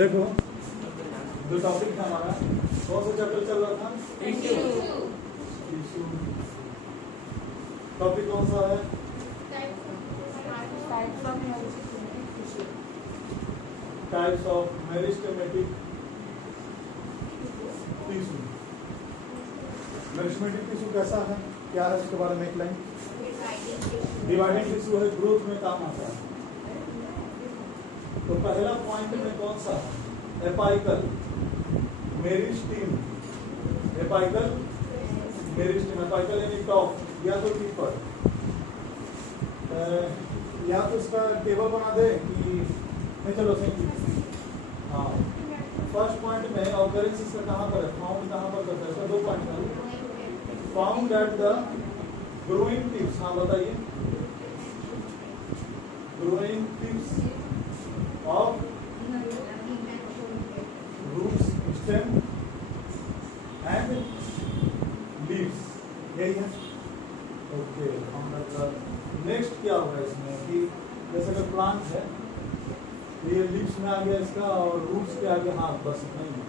देखो जो टॉपिक था हमारा कौन सा चैप्टर चल रहा था? टिश्यू। टॉपिक कौन सा है? Types of meristematic tissue. Meristematic tissue कैसा है, क्या है, इसके बारे में एक लाइन। डिवाइडिंग टिश्यू है, ग्रोथ में काम आता है। तो पहला पॉइंट में कौन सा? एपाइकल मेरिस्टीम। एपाइकल मेरिस्टीम, एपाइकल यानी टॉप या तो टिपर। या तो इसका टेबल बना दे कि नहीं, चलो सही। हाँ, फर्स्ट पॉइंट में ऑकरेंस इसका कहाँ पर है, फाउंड कहाँ पर करता है? इसका दो पॉइंट है। Found at the growing tips. हाँ बताइए, growing tips of roots, stem and leaves, यही है। ओके, नेक्स्ट क्या होगा इसमें कि जैसे अगर प्लांट है, ये लीव्स में आ गया इसका और रूट्स के आगे, हाँ बस नहीं।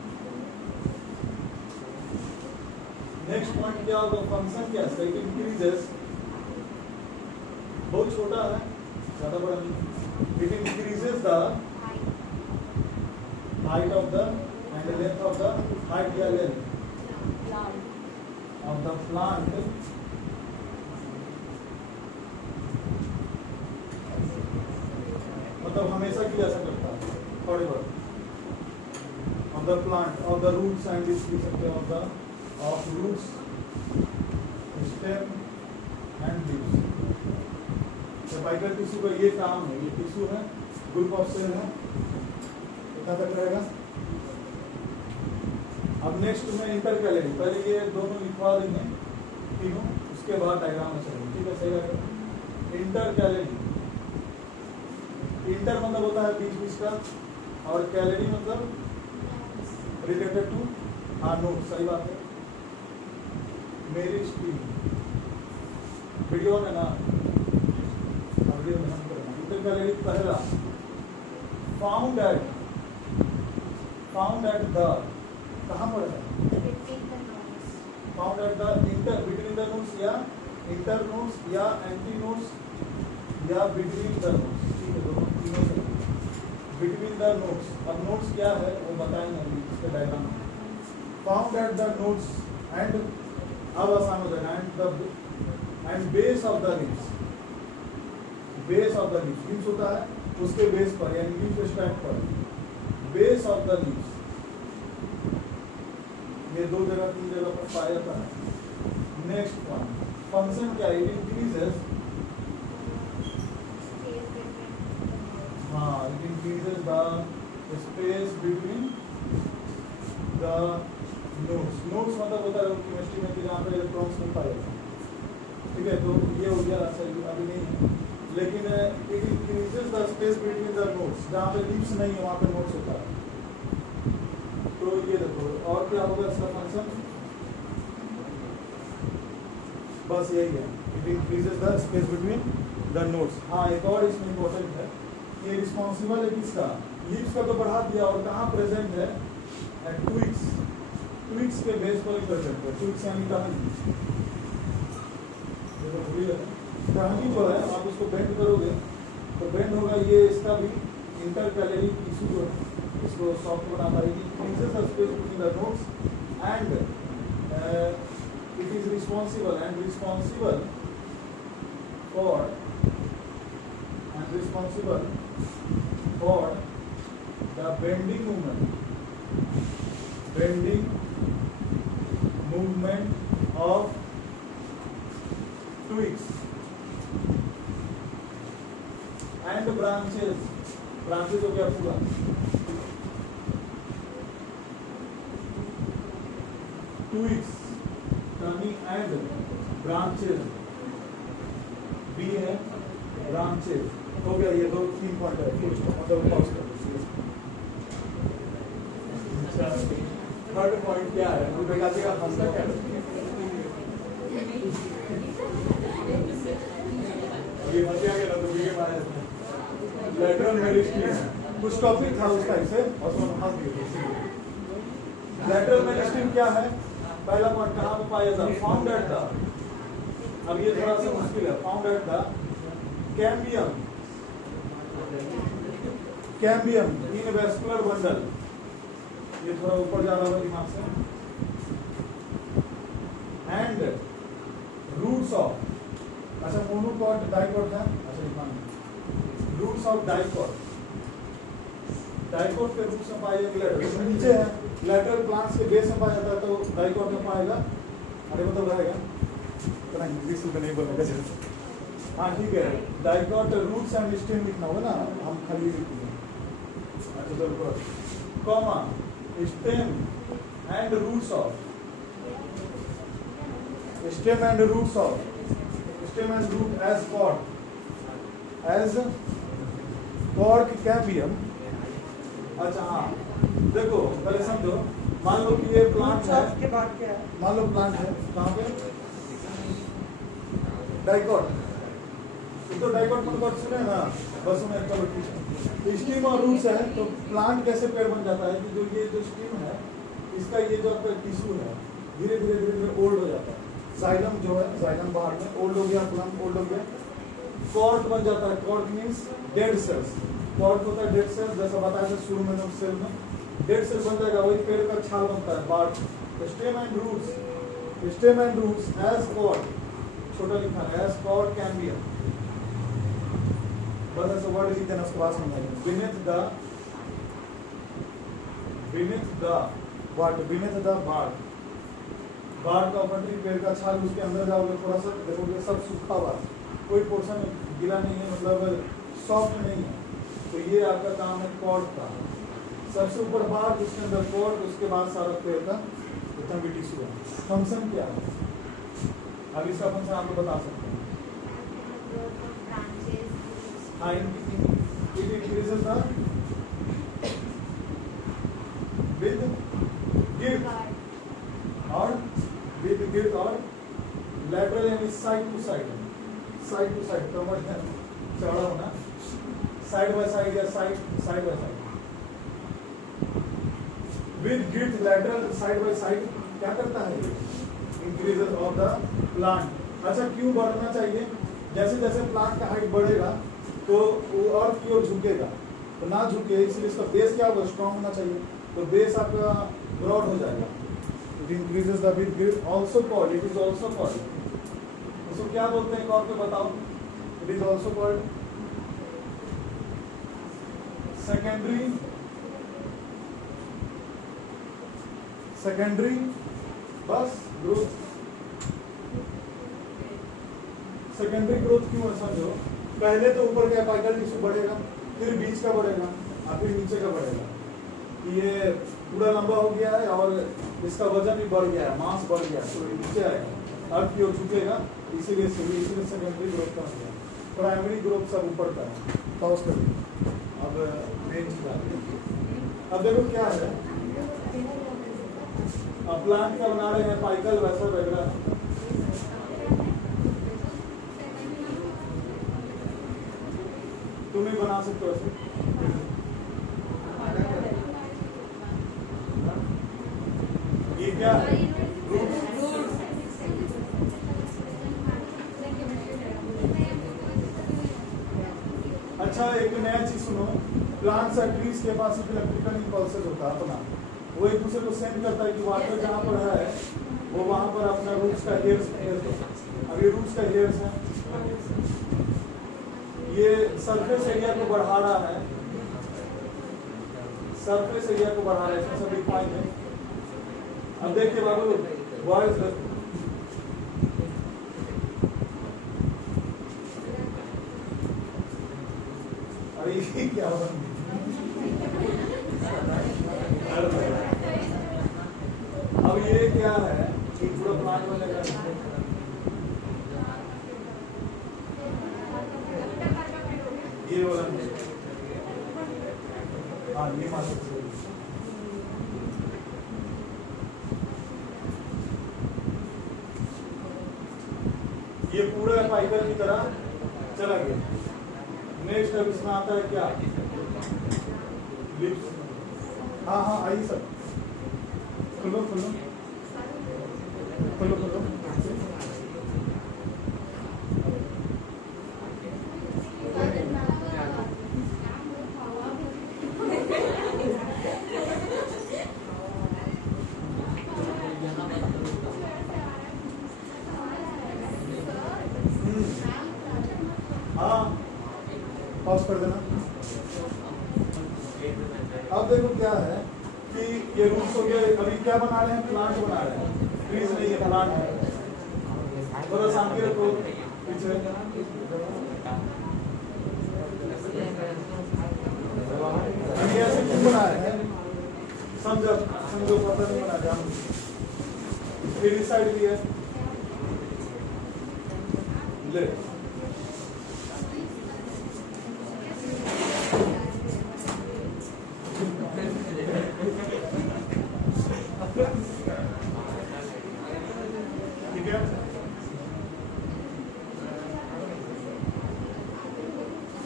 नेक्स्ट पॉइंट क्या होगा, फंक्शन क्या है? इट इंक्रीजेस, बहुत छोटा है, ज्यादा बड़ा नहीं। It increases the height of the and length of the, height या लेंथ ऑफ द प्लांट मतलब हमेशा की ऐसा करता है, forever of the plant of the roots and this लिख सकते हैं of roots, stem and leaves. Apical tissue का ये काम है, ये टिश्यू है, ग्रुप ऑफ सेल है, इतना तक रहेगा। अब नेक्स्ट में इंटरकैलेरी, पहले ये दोनों लिखवा देंगे तीनों, उसके बाद डायग्राम में चलेंगे, ठीक है? सही रहेगा। इंटरकैलेरी, इंटर मतलब होता है बीच बीच का, और कैलेरी मतलब रिलेटेड टू, हाँ नोट, सही बात है। मेरी स्ट्रीम वीडियो में ना, वीडियो में हम करेंगे। इंटरकैलेरी पहला फाउंड एट द, कहाँ पर है? Found at the inter, between the notes या इंटर नोट्स या एंटी नोट्स या बिटवीन द नोट्स, ठीक है? दोनों तीनों से बिटवीन द नोट्स। अब नोट्स क्या है वो बताएंगे अभी इसके डायग्राम में। Found at the nodes and, अब आसान हो जाएगा, and base of the leaves. Base of the leaves, leaves होता है उसके बेस पर, यानी लीफ स्टैक पर, बेस ऑफ द लीव्स। ये दो जगह तीन जगह पर पाया जाता है। नेक्स्ट पॉइंट, फंक्शन क्या है? इट इंक्रीजेस, हाँ, it increases the space between the notes. Notes मतलब होता है केमिस्ट्री में कि जहाँ पे इलेक्ट्रॉन्स नहीं पाए जाते, ठीक है? तो ये हो गया, सही अभी नहीं है। लेकिन it increases the space between the notes, जहाँ पे लीव्स नहीं है वहाँ पे नोट्स होता है। तो ये देखो, और क्या होगा इसका फंक्शन? बस यही है, it increases the space between the notes. हाँ, एक और इसमें इम्पोर्टेंट है, ये रिस्पॉन्सिबल है किसका? लीव्स का तो बढ़ा दिया, और कहाँ प्रेजेंट है? एट ट्विग्स, ट्विग्स के बेस पर प्रेजेंट है। ट्विग्स यानी टहनी, टहनी जो है आप उसको बेंड करोगे तो बेंड होगा, ये इसका भी इंटरकैलेरी टिश्यू जो है इसको सॉफ्ट बनाता है। Increases the space between the nodes and it is responsible for the bending movement of twigs and branches। Branches हो गया पूरा, twigs, turning and branches, B है ब्रांचेस, हो गया। ये दो तीन पॉइंट है, मतलब थर्ड पॉइंट क्या है? वो बेगाजेगा हंसता क्या है? ये हंसिया के ना तो ये मारे लेटरल मेरिस्टीम, कुछ टॉपिक था उस टाइप से और उसमें फंस गए। लैटरल मेरिस्टेम क्या है? पहला पॉइंट कहाँ पे पाया जाता है? फाउंड एट द, अब ये थोड़ा सा मुश्किल है, found at the cambium, cambium in vascular bundle, ये थोड़ा ऊपर जा रहा है दिमाग से, एंड रूट्स ऑफ, अच्छा मोनोकॉट डाइकॉट है, अच्छा दिमाग रूट्स ऑफ डाइकॉट, डाइकॉट के रूट्स में पाया जाएगा लेटर नीचे है, लेटरल प्लांट्स के बेस में पाया जाता है तो डाइकॉट में पाएगा, अरे मतलब रहेगा इतना इंग्लिश में नहीं बोलेगा जैसे, हाँ ठीक है, डाइकॉट रूट्स एंड स्टेम लिखना होगा ना, हम खाली लिखेंगे, अच्छा चलो comma stem and roots of, stem and roots of, stem and root as cork cambium. अच्छा हाँ देखो पहले समझो, मान लो कि ये प्लांट है, मान लो प्लांट है कहाँ पे डाइकॉट, तो डाइकॉट मोनोकॉट सुने ना, बस में चलो ठीक है, स्टीम और रूट्स है तो प्लांट कैसे पेड़ बन जाता है कि जो ये जो स्टीम है इसका ये जो आपका टिश्यू है धीरे धीरे धीरे धीरे ओल्ड हो जाता है, जाइलम जो है जाइलम बाहर में ओल्ड हो गया, प्लांट ओल्ड हो गया, कॉर्क बन जाता है, cork means dead cells, cork होता है डेड सेल्स, जैसा बताया था शुरू में सेल में डेड सेल बन जाएगा, वही पेड़ का छाल बनता है bark, stem and roots as cork, छोटा लिखा है एज कॉर्क कैम्बियम, बस ऐसे वर्ड लिख देना, उसके बाद समझाएंगे, beneath the bark, bark of tree, पेड़ का छाल, उसके अंदर जाओगे थोड़ा सा देखोगे सब सूखा हुआ, कोई पोर्शन गीला नहीं है, मतलब सॉफ्ट नहीं है, तो ये आपका काम है कॉर्ड का, सबसे ऊपर बार्क, उसके अंदर कॉर्ड, उसके बाद सारा पेड़ का जितना भी टिश्यू है। फंक्शन क्या है, अब इसका फंक्शन आपको बता सकते हैं, हाँ इट इंक्रीजेस द विद गिर्थ और विद गिर्थ और लैटरल यानी साइड टू साइड तो चौड़ा होना, साइड बाय साइड या side by side, width girth lateral side by side क्या करता है, इंक्रीजेस ऑफ द प्लांट। अच्छा क्यों बढ़ना चाहिए, जैसे जैसे प्लांट का हाइट बढ़ेगा तो वो अर्थ की ओर झुकेगा, तो ना झुके इसलिए इसका बेस क्या होगा, स्ट्रॉन्ग होना चाहिए, तो बेस आपका ब्रॉड हो जाएगा, it increases the width girth, also called, it is also called, इसको क्या बोलते हैं और पे बताओ, it is also called secondary बस ग्रोथ, सेकेंडरी ग्रोथ क्यों है समझो, पहले तो ऊपर का एपिकल टिश्यू बढ़ेगा, फिर बीच का बढ़ेगा और फिर नीचे का बढ़ेगा, ये पूरा लंबा हो गया है और इसका वजन भी बढ़ गया है, मास बढ़ गया, तो ये नीचे आएगा, अर्थ की ओर झुकेगा, इसीलिए सेकेंडरी ग्रोथ का हो गया, प्राइमरी ग्रोथ सब ऊपर का है, पॉज करिए, अब मेन चीज आ गई, अब देखो क्या है, अब प्लांट का बना रहे हैं पाइकल वैसा वगैरह, तुम ही बना सकते हो ऐसे, ये क्या अच्छा एक नया चीज सुनो, प्लांट्स और ट्रीज के पास एक इलेक्ट्रिकल इंपल्सेस होता है अपना, वो एक दूसरे को सेंड करता है कि वाटर जहाँ पर है वो वहाँ पर अपना रूट्स का हेयर्स, अब ये रूट्स का हेयर्स है, ये सरफेस एरिया को बढ़ा रहा है, सरफेस एरिया को बढ़ा रहा है, सभी पॉइंट है। अब देखिए बाबू बॉयज, अरे ये क्या हुआ, अब ये क्या है कि पूरा प्लांट बनेगा, ये वाला हाँ ये मात्र ये पूरा फाइबर की तरह चला गया। नेक्स्ट अब इसमें आता है क्या, लिप्स। हाँ हाँ आइए सर, खुलो खुलो खुलो खुलो। हाँ पॉज कर देना। अब देखो क्या है कि ये रूट्स हो गया। अभी क्या बना रहे हैं, प्लांट बना रहे हैं, ट्रीज नहीं है प्लांट है। थोड़ा सामने रखो पीछे। अभी ऐसे क्यों बना रहे हैं, समझो समझो, पता नहीं बना जाओ। फिर इस साइड भी है ले। ठीक है,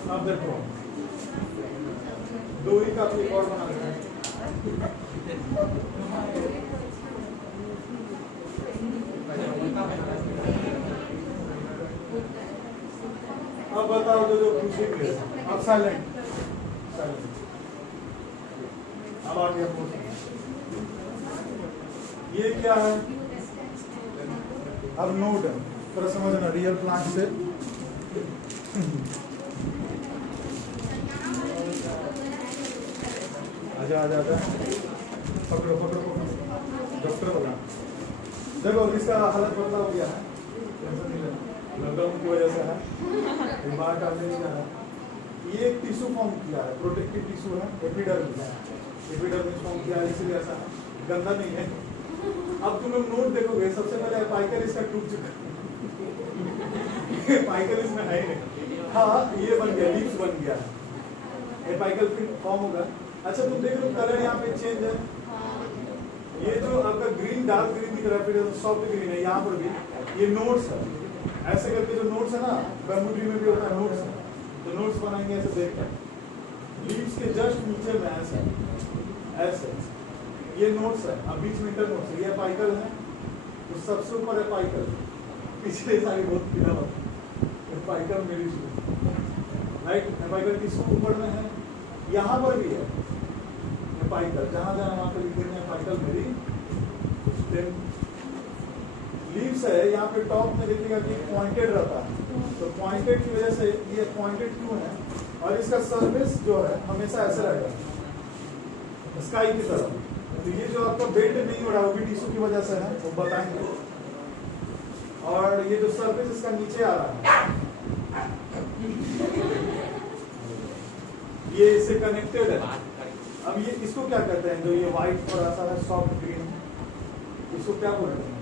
अब देखो दो ही का एक और बना देते हैं। अब बताओ जो खुशी के लिए। अब साइलेंट साइलेंट। अब आ गया क्वेश्चन, ये क्या है। अब नोड थोड़ा समझना रियल प्लांट से। आजा आजा आजा, पकड़ो पकड़ो पकड़ो, डॉक्टर बोला। देखो इसका हालत बदला हो गया है, टेंशन नहीं लेना, लॉकडाउन की वजह से है, बीमार डालने नहीं जाना। ये एक टिश्यू फॉर्म किया है, प्रोटेक्टिव टिश्यू है, एपिडर्मिस फॉर्म किया है, इसलिए ऐसा है, गंदा नहीं है। अब तुम लोग नोट देखोगे, सबसे पहले एपाइकल इसका टूट चुका है, एपाइकल इसमें है ही नहीं। हाँ ये बन गया, लीव्स बन गया है, एपाइकल फिर फॉर्म होगा। अच्छा तुम देख लो कलर यहाँ पे चेंज है, ये जो आपका ग्रीन डार्क ग्रीन दिख रहा है, फिर सॉफ्ट ग्रीन है, यहाँ पर भी ये नोट्स है। ऐसे करके जो नोट्स है ना, बैम्बू ट्री में भी होता है नोट्स है, तो नोट्स बनाएंगे ऐसे देख कर। लीव्स के जस्ट नीचे में ऐसे ऐसे ये नोट्स है, अब बीच में इंटर नोट्स है, ये एपाइकल है, तो सबसे ऊपर एपाइकल, पिछले सारी बहुत पीला होता है एपाइकल मेरी राइट। एपाइकल किसको ऊपर में है, यहाँ पर भी है एपाइकल, जहाँ जहाँ वहाँ पे लिख देते हैं एपाइकल मेरी। लीव्स है यहाँ पे टॉप में देखिएगा कि पॉइंटेड रहता है, तो पॉइंटेड की वजह से ये पॉइंटेड क्यों है, और इसका सर्फेस जो है हमेशा ऐसे रहेगा स्काई की तरफ। तो ये जो आपका बेल्ट नहीं हो रहा वो भी टिश्यू की वजह से है, वो बताएंगे। और ये जो सरफेस इसका नीचे आ रहा है, ये इससे कनेक्टेड है। अब ये इसको क्या कहते हैं, जो ये व्हाइट थोड़ा सा है सॉफ्ट ग्रीन, इसको क्या बोलते हैं,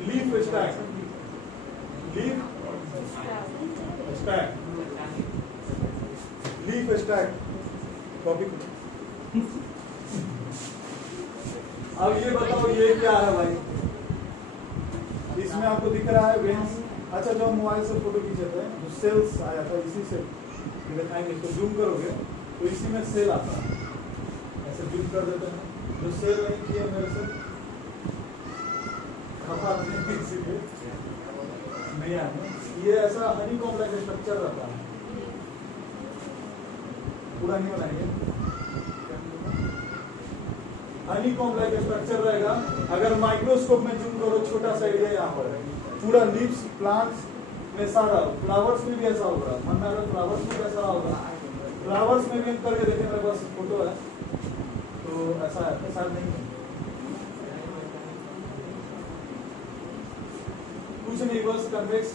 leaf stack, leaf stack, leaf stack copy. अब ये बताओ ये क्या है भाई, इसमें आपको दिख रहा है वेंस। अच्छा जो मोबाइल से फोटो खींचे थे, जो सेल्स आया था इसी से दिखाएंगे, इसको जूम करोगे तो इसी में सेल आता है, ऐसे जूम कर देते हैं। जो सेल नहीं किया मेरे से इसीलिए नहीं आया, ये ऐसा हनी कॉम्ब लाइक स्ट्रक्चर रहता है, पूरा नहीं बनाएंगे, हनी कॉम्ब लाइक स्ट्रक्चर रहेगा। अगर माइक्रोस्कोप में जूम करो, छोटा सा एरिया यहाँ पर है, पूरा लीव्स प्लांट्स में सारा, फ्लावर्स में भी ऐसा होगा, मन में अगर फ्लावर्स में ऐसा होगा, फ्लावर्स में भी करके देखें, मेरे पास फोटो है, तो ऐसा है, ऐसा नहीं है, कुछ नहीं, बस कन्वेक्स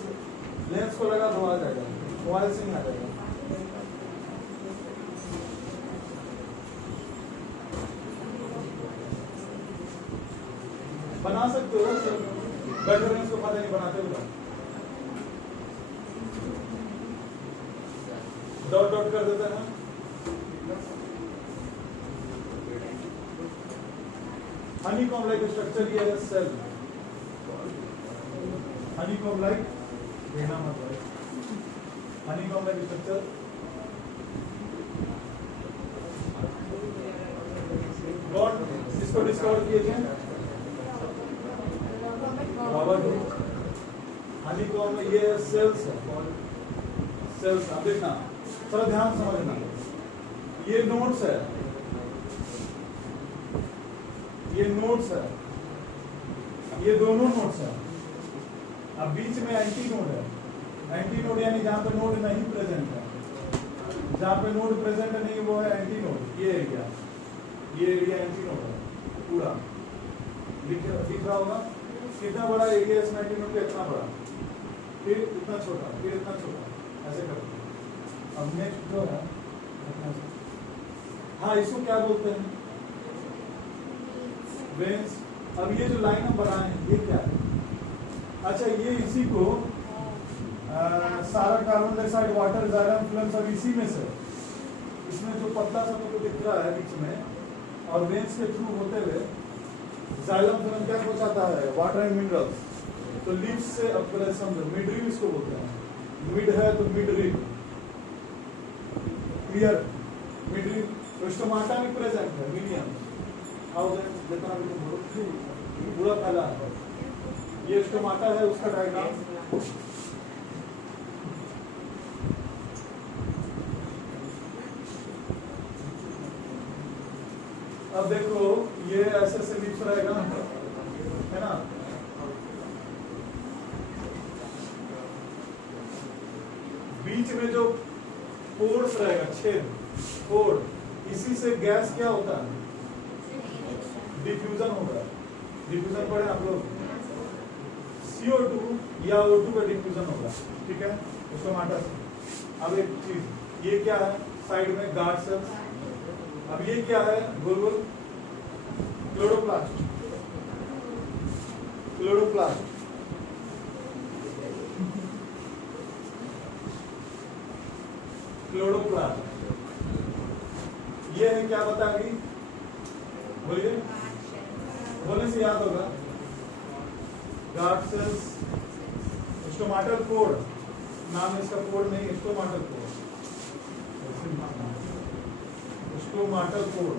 लेंस को लगा दो आ जाएगा, मोबाइल से नहीं आ जाएगा। बना सकते हो, बैठे रहने को पता नहीं बनाते हो, डॉट डॉट कर देते हैं। हनी कॉम्ब लाइक स्ट्रक्चर ये है सेल, हनी कॉम्ब लाइक, देखना मत भाई, हनी कॉम्ब लाइक स्ट्रक्चर किसको डिस्कवर किए थे? Robert Hooke. हनीकॉम्ब में ये सेल्स है, सेल्स। अब देखना थोड़ा ध्यान समझना, ये नोड्स है, ये नोड्स है, ये दोनों नोड्स है। अब बीच में एंटी नोड है, एंटी नोड यानी जहाँ पे नोड नहीं प्रेजेंट है, जहाँ पे नोड प्रेजेंट नहीं वो है एंटी नोड। ये एरिया एंटी नोड है पूरा। दिख रहा होगा कितना बड़ा एरिया इसमें एंटी नोड का, इतना बड़ा, फिर इतना छोटा, फिर इतना छोटा, ऐसे करते हैं। अब नेक्स्ट जो है, हाँ इसको क्या बोलते हैं? वेन्स। अब ये जो लाइन हम बनाए हैं ये क्या है? अच्छा ये इसी को सारा carbon dioxide water xylem film सब इसी में से, इसमें जो पतला सा तो दिख रहा है बीच में, और वेन्स के थ्रू होते हुए जाइलम फिल्म क्या पहुंचाता है? Water and minerals. तो लीव्स से अब पहले समझो, मिड रिब इसको बोलते हैं। मिड है तो mid rib, clear? Mid rib stomata में प्रेजेंट है, मीडियम थाउजेंड जितना भी तुम बोलो, पूरा फैला है। ये स्टोमाटा है, उसका डायग्राम अब देखो, ये ऐसे से लिप्स रहेगा, है ना? बीच में जो पोर्स रहेगा, छेद, पोर, इसी से गैस क्या होता है? डिफ्यूजन होगा। डिफ्यूजन पढ़े आप लोग? CO2 या O2 का डिफ्यूजन होगा, ठीक है, उसको माटा से। अब एक चीज, ये क्या है? साइड में गार्ड सेल्स। अब ये क्या है? गोल गोल क्लोरोप्लास्ट। क्लोरोप्लास्ट क्लोरोप्लास्ट ये है, क्या बता अभी? बोलिए, बोलने से याद होगा। गार्ड सेल्स, स्टोमाटल कोड, नाम इसका कोड नहीं, स्टोमाटल कोड, स्टोमाटल कोड।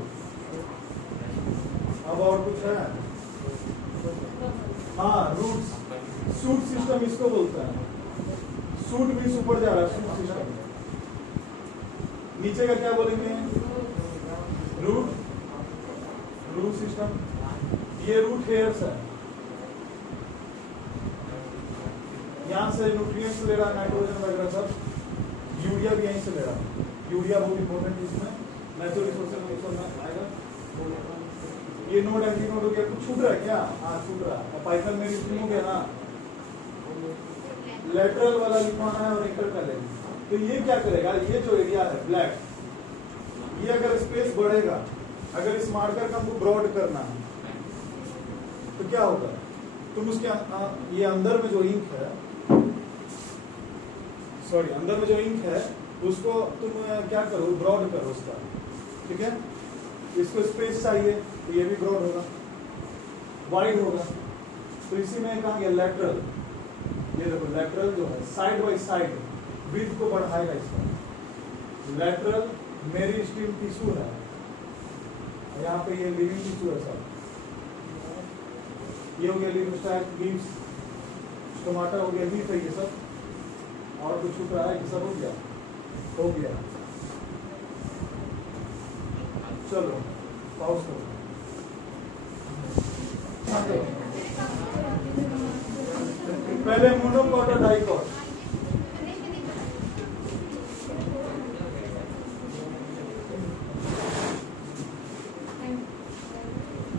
अब और कुछ है? हाँ, रूट्स, सूट सिस्टम इसको बोलता है। सूट भी ऊपर जा रहा है, सूट सिस्टम। नीचे का क्या बोलेंगे? Root, root system. ये रूट हेयर्स है, यहाँ से न्यूट्रिएंट्स ले रहा है, नाइट्रोजन वगैरह सब। यूरिया भी यहीं से ले रहा है, यूरिया बहुत इंपॉर्टेंट इसमें, नेचुरल रिसोर्सेज में आएगा। ये नोड एंटी नोड हो गया, कुछ छूट रहा है क्या? हाँ छूट रहा है। पाइथन में लिखनी हो गया ना, लेटरल वाला लिखवाना है और इंटर कर लेंगे। तो ये क्या करेगा? ये जो एरिया है ब्लैक, ये अगर स्पेस बढ़ेगा, अगर इस मार्कर का हमको ब्रॉड करना है तो क्या होगा? तुम उसके ये अंदर में जो इंक है, सॉरी अंदर में जो इंक है उसको तुम क्या करो? ब्रॉड करो उसका, ठीक है? इसको स्पेस चाहिए तो ये भी ब्रॉड होगा, वाइड होगा। तो इसी में कहा गया लेटरल। ये देखो लेटरल जो है साइड बाय साइड विड्थ को बढ़ाएगा इसका। लेटरल मेरिस्टीम टिश्यू है, यहाँ पे ये लिविंग टिश्यू है सब। ये हो गया लिम्फोसाइट, लीव्स, स्टोमाटा हो गया, लीफ है ये सब। और कुछ छूट रहा है? ये सब हो गया, हो गया। चलो पॉज करो। पहले मोनोकॉट और डाइकॉट।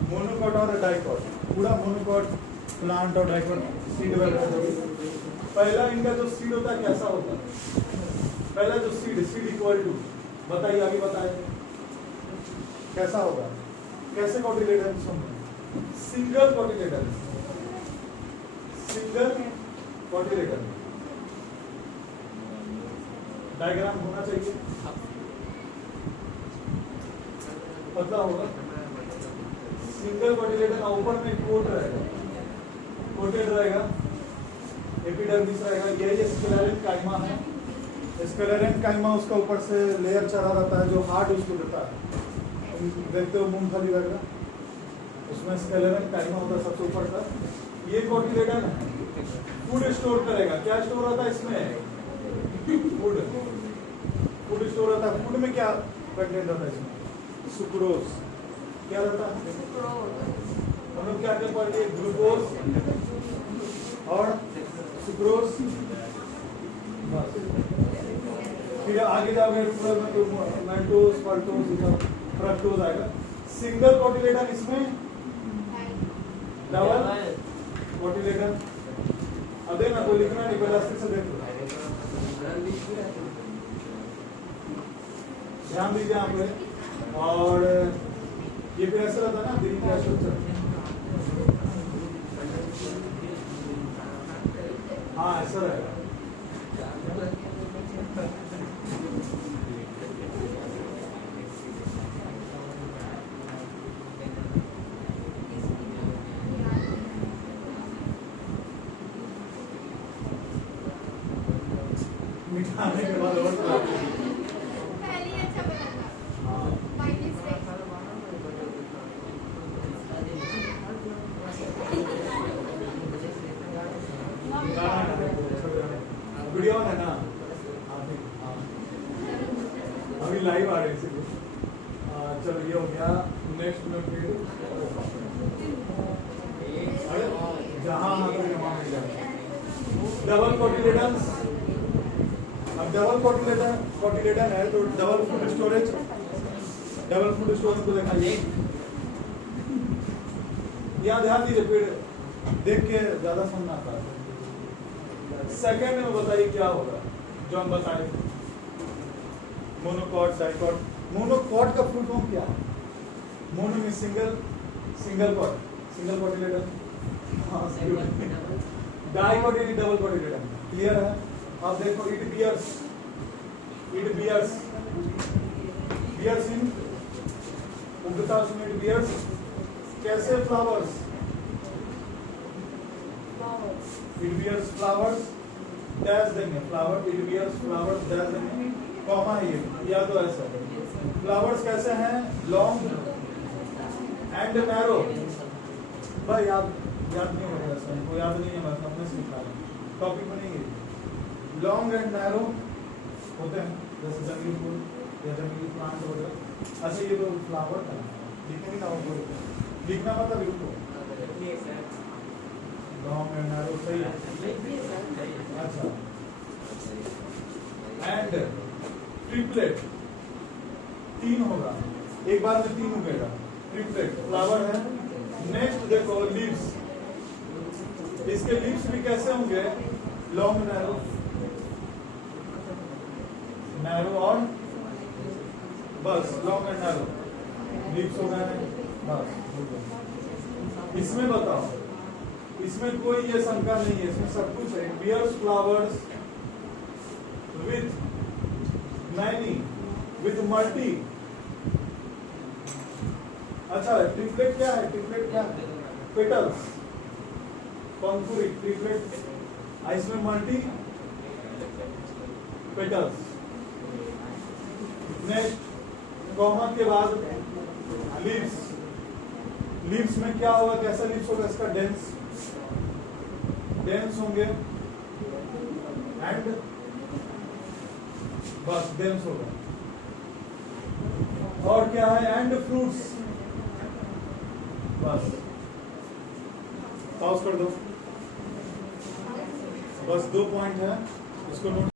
मोनोकॉट और डाइकॉट, पूरा मोनोकॉट प्लांट और डाइकॉट सीड वगैरह। पहला इनका जो सीड होता है कैसा होता है? पहला जो सीड, सीड इक्वल टू, बताइए आगे बताइए कैसा होगा? कैसे cotyledon? Single cotyledon, single cotyledon. Diagram होना चाहिए, पतला होगा। सिंगल कॉटिलेटर का ऊपर में कोट रहेगा, कोटेड रहेगा, एपिडर्मिस रहेगा। यही स्क्लेरेंट काइमा है। स्क्लेरेंट काइमा उसका ऊपर से लेयर चढ़ा रहता है जो हार्ड उसको देता है। देखते हो मूंगफली वगैरह, उसमें स्केलेरन काइमा होता है सबसे ऊपर का। ये कोटिलेडन फूड स्टोर करेगा। क्या स्टोर होता है इसमें? फूड स्टोर होता है। फूड में क्या कंटेंट होता है इसमें? सुक्रोज। क्या रहता है? हम लोग क्या क्या पढ़ते हैं? ग्लूकोज और सुक्रोज। फिर आगे जाओगे पूरा में तो मैल्टोज, फल्टोज, फ्रक्टोज आएगा। सिंगल कोटिलेडन इसमें, डबल कोटिलेडन। अब देखना कोई लिखना नहीं, पहले अस्तित्व से देख लो। ध्यान दीजिए यहाँ पे। और ये फिर ऐसा रहता है ना दिल का स्ट्रक्चर। हाँ ऐसा रहेगा। मिटाने के बाद और पहले ही अच्छा बना था। हाँ बाय मिस्टेक। वीडियो है ना? अभी लाइव आ रहे हैं इसीलिए। चलो ये हो गया। नेक्स्ट में फिर जहाँ डबल कोटिलेडन्स। अब डबल कोटिलेडन है तो double food storage. Double food storage को दिखाइए। यहाँ ध्यान दीजिए, फिर देख के ज्यादा समझना आता है। सेकेंड में बताइए क्या होगा जो हम बताए। Monocot, dicot. मोनोकॉट का फुल फॉर्म क्या है? मोनो में single cot, single cotyledon. Dicot यानी डबल कोटिलेडन। क्लियर है? अब देखो इट बियर्स इन उगता उसमें इट बियर्स कैसे flowers. It bears flowers dash देंगे flower. It bears flowers dash देंगे कॉमा है ये, या तो ऐसा। फ्लावर्स कैसे हैं? Long and narrow. भाई याद नहीं होगा ऐसा, इनको याद नहीं है, बस अपने से निकालें, टॉपिक बनेंगे। लॉन्ग एंड नैरो होते हैं जैसे जंगली फूल या जंगली प्लांट वगैरह। अच्छा ये तो फ्लावर है, लिखेंगे ना वो लिखना मतलब लिखो। लॉन्ग एंड नैरो सही है। अच्छा एंड ट्रिपलेट, तीन होगा, एक बार में तीन उगेगा। ट्रिपलेट फ्लावर है। नेक्स्ट देखो लीव्स। इसके लीव्स भी कैसे होंगे? लॉन्ग नैरो, नैरो और बस लॉन्ग एंड नैरो लीव्स हो गए बस। इसमें बताओ, इसमें कोई ये शंका नहीं है, इसमें सब कुछ है। Bears flowers with many, with multi. अच्छा ट्रिपलेट क्या है? ट्रिपलेट क्या है? पेटल्स, पंखुड़ी, ट्रिपलेट। इसमें मल्टी पेटल्स। नेक्स्ट कॉमा के बाद लीव्स। लीव्स में क्या होगा? कैसा लीव्स होगा इसका? डेंस होंगे एंड बस डेंस होगा। और क्या है? And fruits. बस पॉज कर दो। बस 2 पॉइंट है, इसको नोट